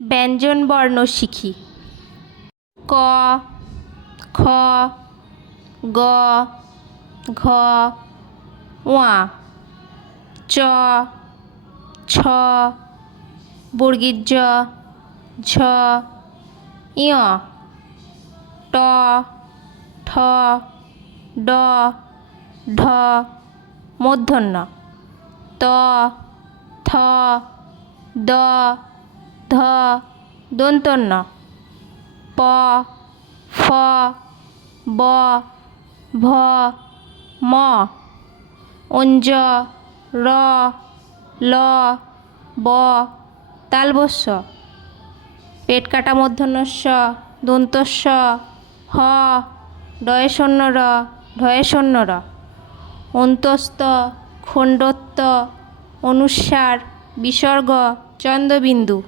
ব্যঞ্জনবর্ণ শিখি। ক, খ, গ, ঘ ওয়া চ, ছ বর্গীর জ ঝ ইয় ট, ঠ, ড, ঢ মূর্ধন্য ত, থ, দ ধ, দন্তন্য। প, ফ, ব, ভ, ম। অঞ্জ, র, ল, ব, তালবস্য। পেট কাটা মূর্ধন্যস্য দন্তস্য, হ, ডয়শূন্য র, ঢয়শূন্য র। অন্তস্থ, খণ্ডত্ব অনুস্বার বিসর্গ, চন্দ্রবিন্দু।